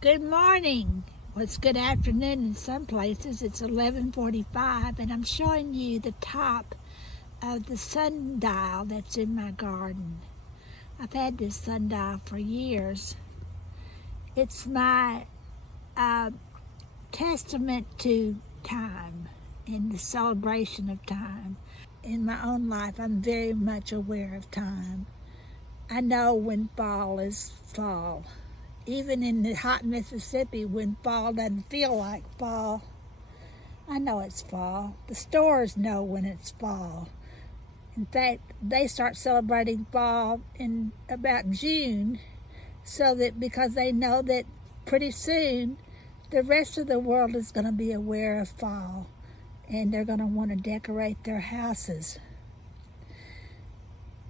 Good morning. Well, it's good afternoon in some places. It's 11:45 and I'm showing you the top of the sundial that's in my garden. I've had this sundial for years. It's my testament to time and the celebration of time. In my own life, I'm very much aware of time. I know when fall is fall. Even in the hot Mississippi, when fall doesn't feel like fall, I know it's fall. The stores know when it's fall. In fact, they start celebrating fall in about June, because they know that pretty soon the rest of the world is going to be aware of fall, and they're going to want to decorate their houses.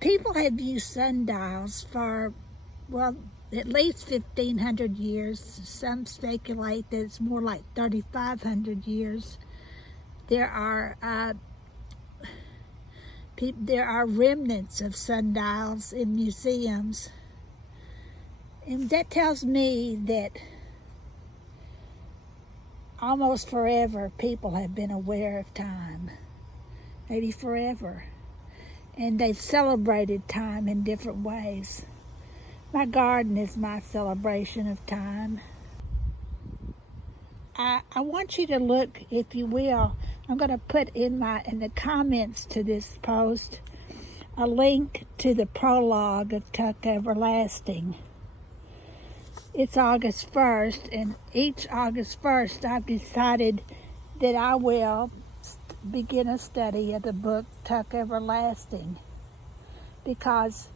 People have used sundials for, at least 1,500 years. Some speculate that it's more like 3,500 years. There are remnants of sundials in museums, and that tells me that almost forever people have been aware of time, maybe forever, and they've celebrated time in different ways. My garden is my celebration of time. I want you to look, if you will. I'm going to put in the comments to this post a link to the prologue of Tuck Everlasting. It's August 1st, and each August 1st I've decided that I will begin a study of the book Tuck Everlasting, because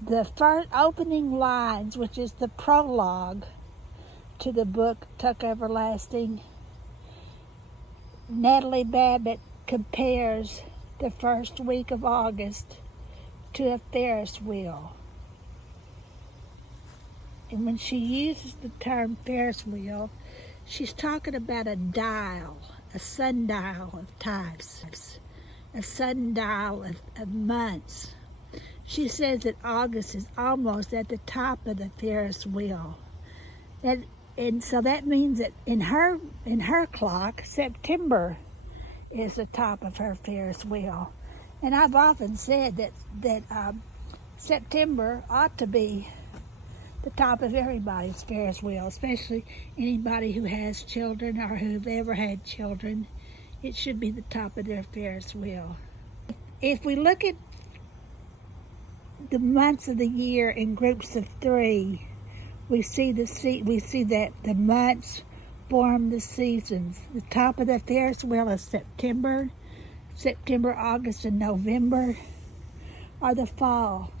the first opening lines, which is the prologue to the book Tuck Everlasting, Natalie Babbitt compares the first week of August to a Ferris wheel. And when she uses the term Ferris wheel, she's talking about a dial, a sundial of times, a sundial of months. She says that August is almost at the top of the Ferris wheel. And so that means that in her clock, September is the top of her Ferris wheel. And I've often said that September ought to be the top of everybody's Ferris wheel, especially anybody who has children or who've ever had children. It should be the top of their Ferris wheel. If we look at the months of the year in groups of 3, we see that the months form the seasons. The top of the Ferris wheel is September, August, and November are the fall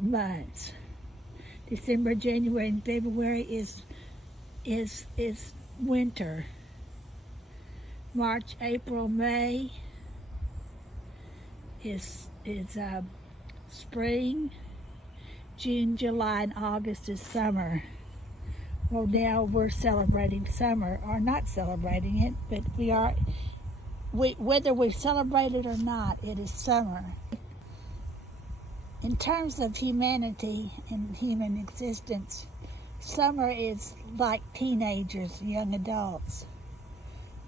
months. December, January, and February is winter. March, April, May is spring. June, July, and August is summer. Well, now we're celebrating summer, or not celebrating it, but whether we celebrate it or not, it is summer. In terms of humanity and human existence, summer is like teenagers, young adults.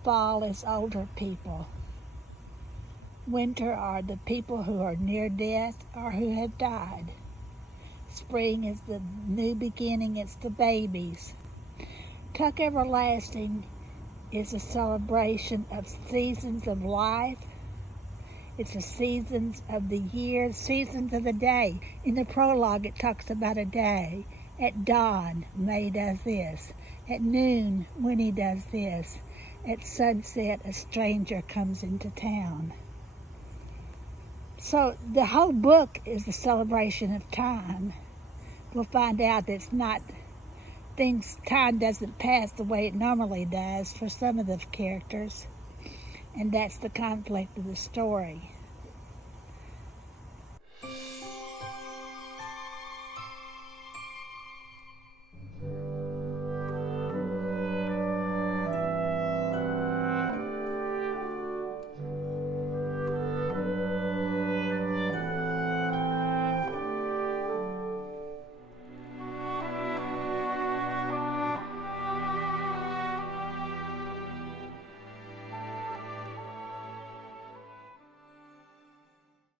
Fall is older people. Winter are the people who are near death or who have died. Spring is the new beginning, it's the babies. Tuck Everlasting is a celebration of seasons of life. It's the seasons of the year, seasons of the day. In the prologue, it talks about a day. At dawn, May does this. At noon, Winnie does this. At sunset, a stranger comes into town. So the whole book is a celebration of time. We'll find out that time doesn't pass the way it normally does for some of the characters. And that's the conflict of the story.